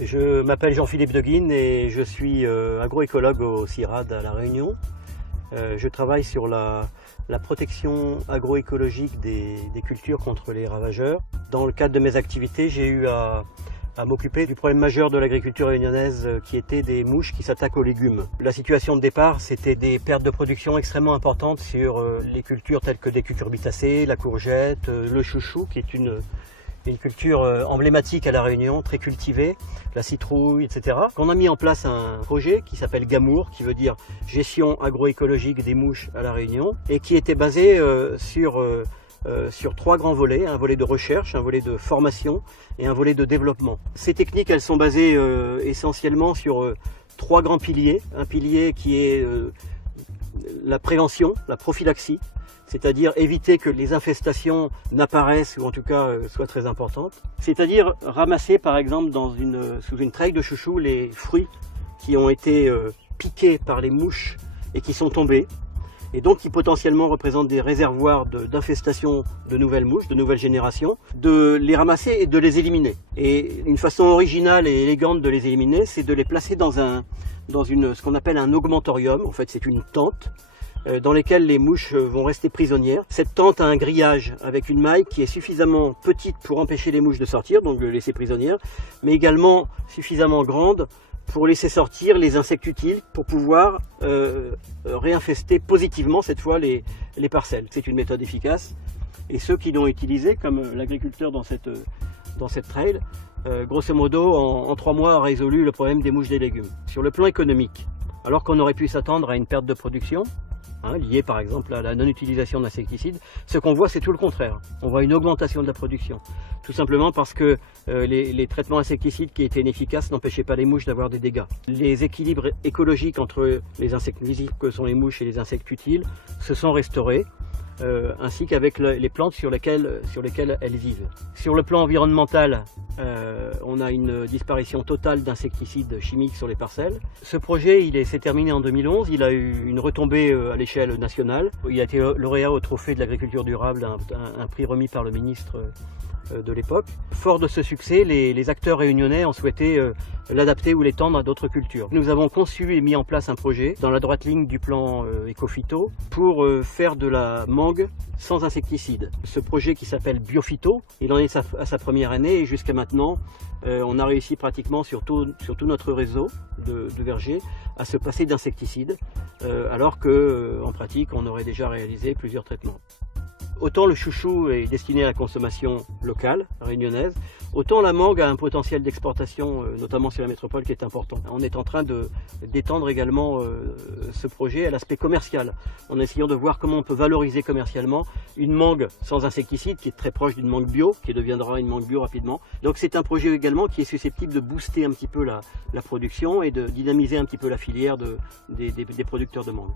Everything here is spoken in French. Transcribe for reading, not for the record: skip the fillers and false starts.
Je m'appelle Jean-Philippe Deguine et je suis agroécologue au CIRAD à La Réunion. Je travaille sur la protection agroécologique des cultures contre les ravageurs. Dans le cadre de mes activités, j'ai eu à m'occuper du problème majeur de l'agriculture réunionnaise qui était des mouches qui s'attaquent aux légumes. La situation de départ, c'était des pertes de production extrêmement importantes sur les cultures telles que des cucurbitacées, la courgette, le chouchou qui est une culture emblématique à La Réunion, très cultivée, la citrouille, etc. On a mis en place un projet qui s'appelle GAMOUR, qui veut dire Gestion agroécologique des mouches à La Réunion, et qui était basé sur 3 grands volets, un volet de recherche, un volet de formation et un volet de développement. Ces techniques, elles sont basées essentiellement sur 3 grands piliers. Un pilier qui est la prévention, la prophylaxie, c'est-à-dire éviter que les infestations n'apparaissent ou en tout cas soient très importantes. C'est-à-dire ramasser par exemple sous une treille de chouchou les fruits qui ont été piqués par les mouches et qui sont tombés, et donc qui potentiellement représentent des réservoirs d'infestation de nouvelles mouches, de nouvelles générations, de les ramasser et de les éliminer. Et une façon originale et élégante de les éliminer, c'est de les placer dans ce qu'on appelle un augmentorium. En fait, c'est une tente dans lesquelles les mouches vont rester prisonnières. Cette tente a un grillage avec une maille qui est suffisamment petite pour empêcher les mouches de sortir, donc de les laisser prisonnières, mais également suffisamment grande pour laisser sortir les insectes utiles pour pouvoir réinfester positivement cette fois les parcelles. C'est une méthode efficace et ceux qui l'ont utilisée, comme l'agriculteur dans cette trail, grosso modo en 3 mois a résolu le problème des mouches des légumes. Sur le plan économique, alors qu'on aurait pu s'attendre à une perte de production, liée par exemple à la non-utilisation d'insecticides, ce qu'on voit c'est tout le contraire. On voit une augmentation de la production, tout simplement parce que les traitements insecticides qui étaient inefficaces n'empêchaient pas les mouches d'avoir des dégâts. Les équilibres écologiques entre les insectes nuisibles que sont les mouches et les insectes utiles se sont restaurés, ainsi qu'avec les plantes sur lesquelles elles vivent. Sur le plan environnemental, on a une disparition totale d'insecticides chimiques sur les parcelles. Ce projet, s'est terminé en 2011, il a eu une retombée à l'échelle nationale. Il a été lauréat au trophée de l'agriculture durable, un prix remis par le ministre de l'époque. Fort de ce succès, les acteurs réunionnais ont souhaité l'adapter ou l'étendre à d'autres cultures. Nous avons conçu et mis en place un projet dans la droite ligne du plan Ecophyto pour faire de la mangue sans insecticides. Ce projet qui s'appelle Biophyto, il en est à sa première année et jusqu'à maintenant on a réussi pratiquement sur tout notre réseau de vergers à se passer d'insecticides alors qu'en pratique on aurait déjà réalisé plusieurs traitements. Autant le chouchou est destiné à la consommation locale, réunionnaise, autant la mangue a un potentiel d'exportation, notamment sur la métropole, qui est important. On est en train d'étendre également ce projet à l'aspect commercial, en essayant de voir comment on peut valoriser commercialement une mangue sans insecticide, qui est très proche d'une mangue bio, qui deviendra une mangue bio rapidement. Donc c'est un projet également qui est susceptible de booster un petit peu la production et de dynamiser un petit peu la filière des producteurs de mangue.